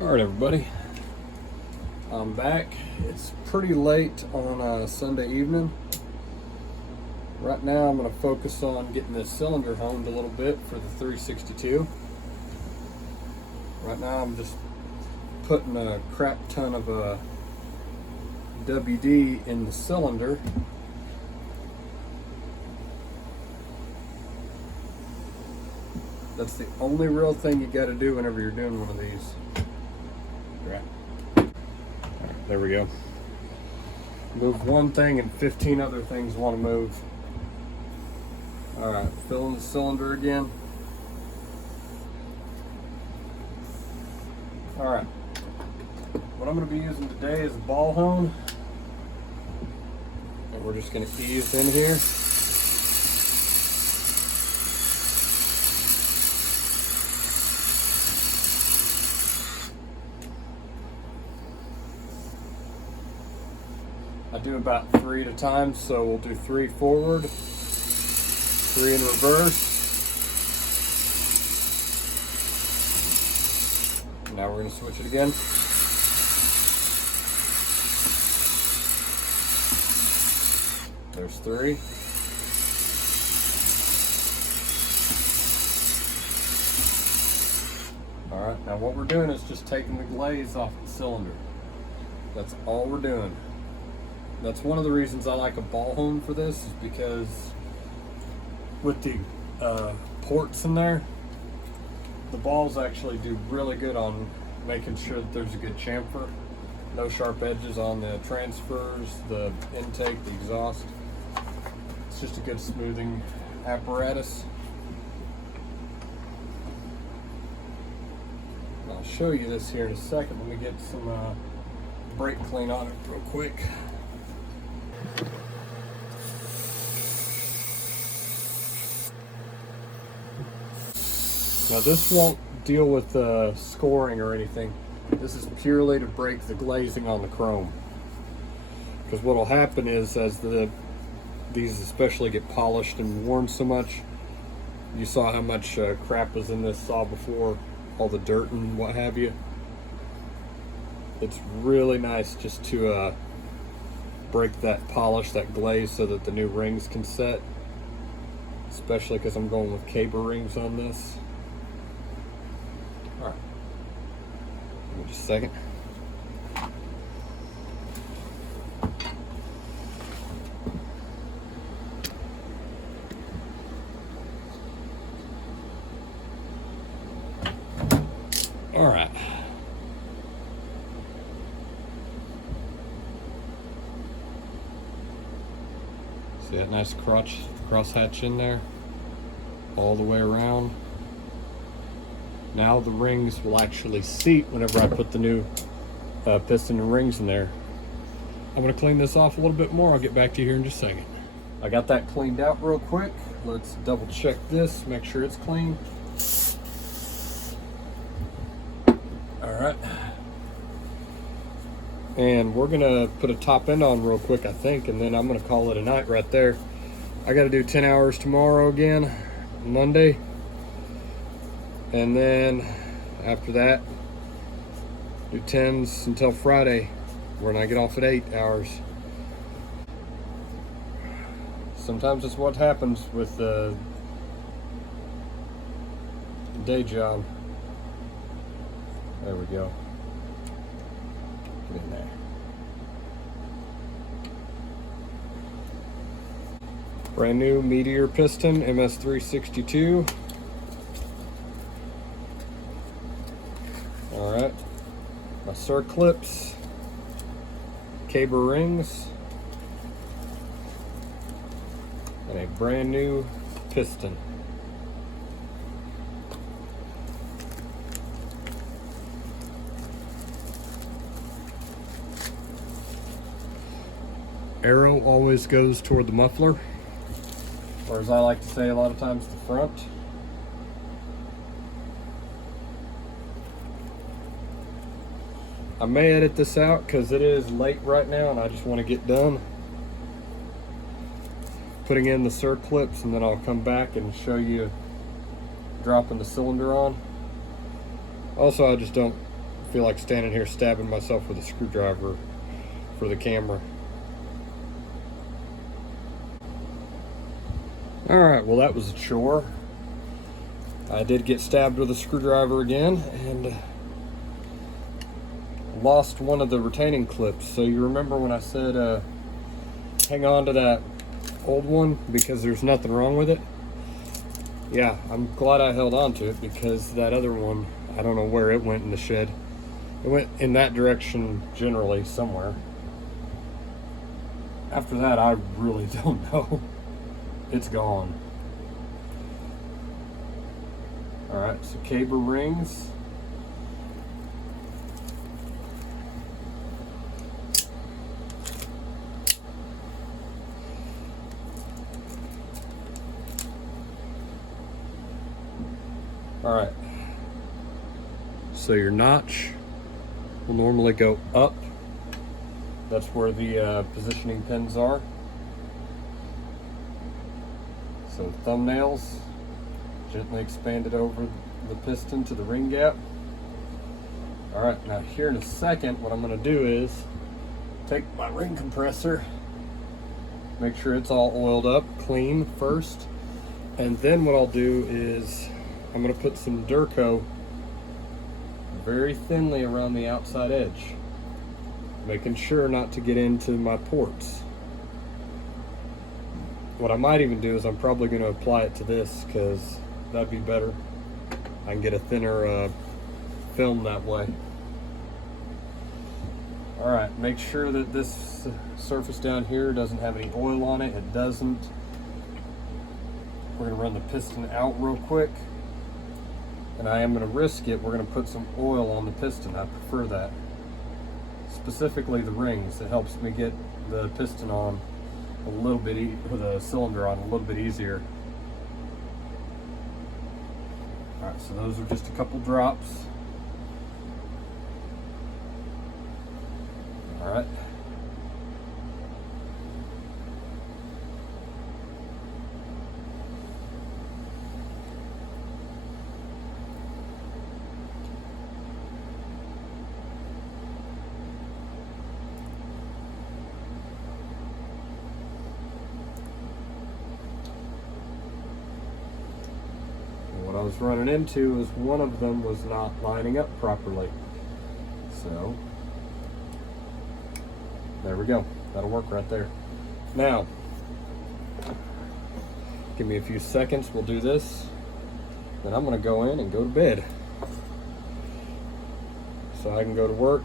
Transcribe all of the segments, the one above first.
Alright everybody, I'm back. It's pretty late on a Sunday evening. Right now I'm going to focus on getting this cylinder honed a little bit for the 362. Right now I'm just putting a crap ton of WD in the cylinder. That's the only real thing you got to do whenever you're doing one of these. Right. Alright, there we go. Move one thing and 15 other things want to move. Alright, filling the cylinder again. Alright. What I'm going to be using today is a ball hone. And we're just going to ease in here. I do about 3 at a time, so we'll do 3 forward, 3 in reverse. Now we're going to switch it again. There's 3. Alright, now what we're doing is just taking the glaze off the cylinder. That's all we're doing. That's one of the reasons I like a ball hone for this, is because with the ports in there, the balls actually do really good on making sure that there's a good chamfer. No sharp edges on the transfers, the intake, the exhaust. It's just a good smoothing apparatus. I'll show you this here in a second when we get some brake clean on it real quick. Now this won't deal with scoring or anything. This is purely to break the glazing on the chrome. Because what will happen is, as these especially get polished and worn so much, you saw how much crap was in this saw before, all the dirt and what have you. It's really nice just to break that polish, that glaze, so that the new rings can set. Especially because I'm going with caber rings on this. Alright, give me just a second. Alright. See that nice cross hatch in there? All the way around. Now the rings will actually seat whenever I put the new piston and rings in there. I'm going to clean this off a little bit more. I'll get back to you here in just a second. I got that cleaned out real quick. Let's double check this, make sure it's clean. Alright. And we're going to put a top end on real quick, I think, and then I'm going to call it a night right there. I got to do 10 hours tomorrow again, Monday. And then after that, do 10s until Friday, when I get off at 8 hours. Sometimes it's what happens with the day job. There we go. Get in there. Brand new Meteor piston, MS362. Alright, my circlips, caber rings, and a brand new piston. Arrow always goes toward the muffler, or as I like to say a lot of times, the front. I may edit this out because it is late right now and I just want to get done putting in the circlips, and then I'll come back and show you dropping the cylinder on. Also, I just don't feel like standing here stabbing myself with a screwdriver for the camera. Alright, well that was a chore. I did get stabbed with a screwdriver again and lost one of the retaining clips. So you remember when I said hang on to that old one because there's nothing wrong with it? Yeah, I'm glad I held on to it because that other one, I don't know where it went in the shed. It went in that direction generally somewhere. After that, I really don't know. It's gone. Alright, so cable rings. Alright, so your notch will normally go up. That's where the positioning pins are. So thumbnails gently expanded over the piston to the ring gap. Alright, now here in a second, what I'm going to do is take my ring compressor, make sure it's all oiled up, clean first, and then what I'll do is I'm going to put some Durco very thinly around the outside edge, making sure not to get into my ports. What I might even do is I'm probably going to apply it to this because that'd be better. I can get a thinner film that way. Alright, make sure that this surface down here doesn't have any oil on it. It doesn't. We're going to run the piston out real quick. And I am going to risk it. We're going to put some oil on the piston. I prefer that. Specifically the rings. It helps me get the piston on a little bit, with a cylinder on a little bit easier. Alright, so those are just a couple drops. Alright. What I was running into is one of them was not lining up properly. So, there we go. That'll work right there. Now, give me a few seconds. We'll do this. Then I'm going to go in and go to bed. So I can go to work.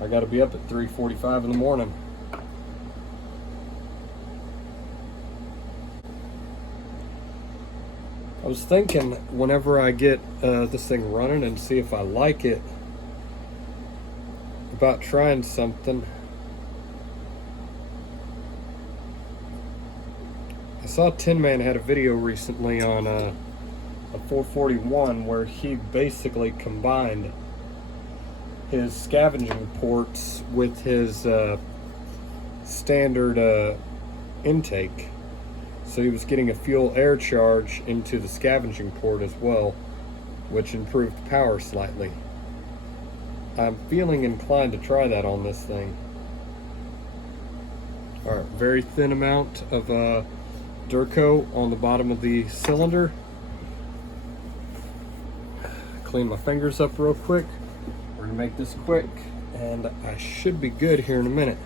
I got to be up at 3:45 in the morning. I was thinking whenever I get this thing running and see if I like it, about trying something. I saw Tin Man had a video recently on a 441 where he basically combined his scavenging ports with his standard intake. So he was getting a fuel air charge into the scavenging port as well, which improved power slightly. I'm feeling inclined to try that on this thing. Alright, very thin amount of Durco on the bottom of the cylinder. Clean my fingers up real quick. We're going to make this quick, and I should be good here in a minute.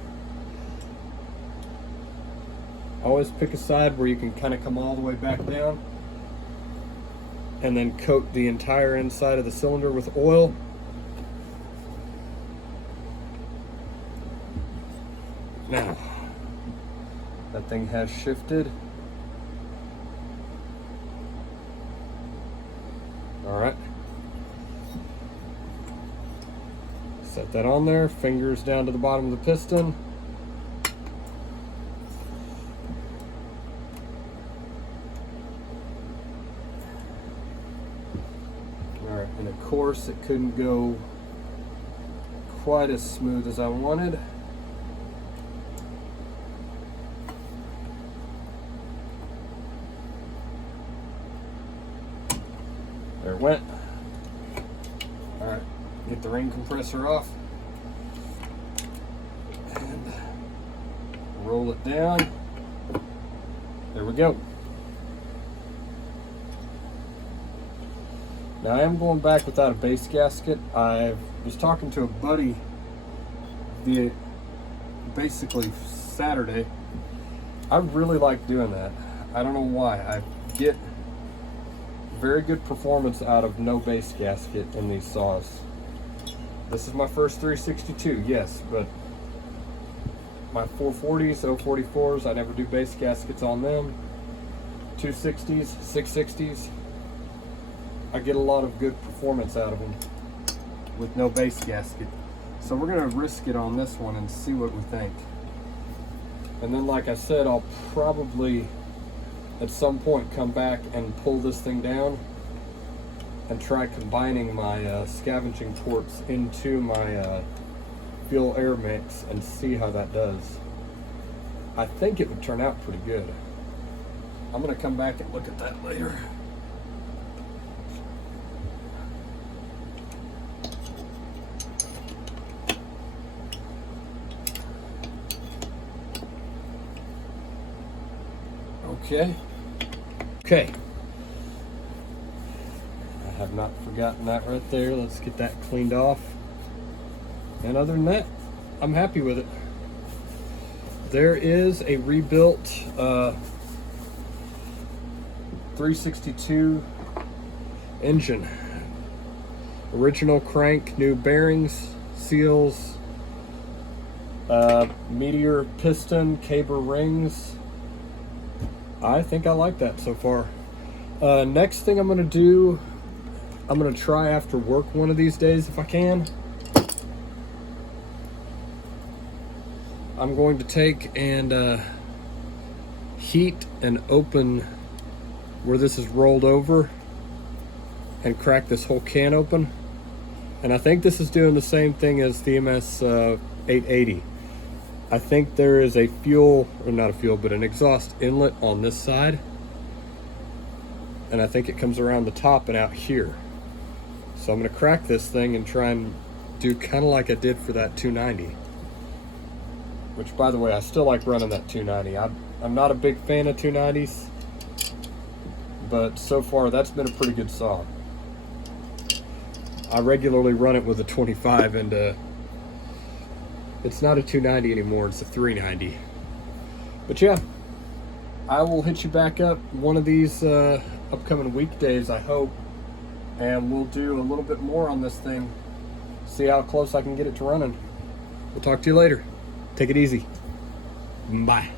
Always pick a side where you can kind of come all the way back down and then coat the entire inside of the cylinder with oil. Now, that thing has shifted. Alright. Set that on there, fingers down to the bottom of the piston. Alright, and of course it couldn't go quite as smooth as I wanted. There it went. Alright, Get the ring compressor off. And roll it down. There we go. Now I am going back without a base gasket. I was talking to a buddy via basically Saturday. I really like doing that. I don't know why. I get very good performance out of no base gasket in these saws. This is my first 362, yes, but my 440s, 044s, I never do base gaskets on them. 260s, 660s, I get a lot of good performance out of them with no base gasket. So we're gonna risk it on this one and see what we think. And then, like I said, I'll probably at some point come back and pull this thing down and try combining my scavenging ports into my fuel air mix and see how that does. I think it would turn out pretty good. I'm gonna come back and look at that later. Okay. I have not forgotten that right there. Let's get that cleaned off. And other than that, I'm happy with it. There is a rebuilt 362 engine. Original crank, new bearings, seals, Meteor piston, Caber rings. I think I like that so far. Next thing I'm gonna do, I'm gonna try after work one of these days if I can. I'm going to take and heat and open where this is rolled over and crack this whole can open. And I think this is doing the same thing as the MS880. I think there is a fuel, or not a fuel, but an exhaust inlet on this side. And I think it comes around the top and out here. So I'm gonna crack this thing and try and do kind of like I did for that 290. Which, by the way, I still like running that 290. I'm not a big fan of 290s, but so far that's been a pretty good saw. I regularly run it with a 25, and it's not a 290 anymore, it's a 390. But yeah, I will hit you back up one of these upcoming weekdays, I hope, and we'll do a little bit more on this thing, see how close I can get it to running. We'll talk to you later. Take it easy. Bye.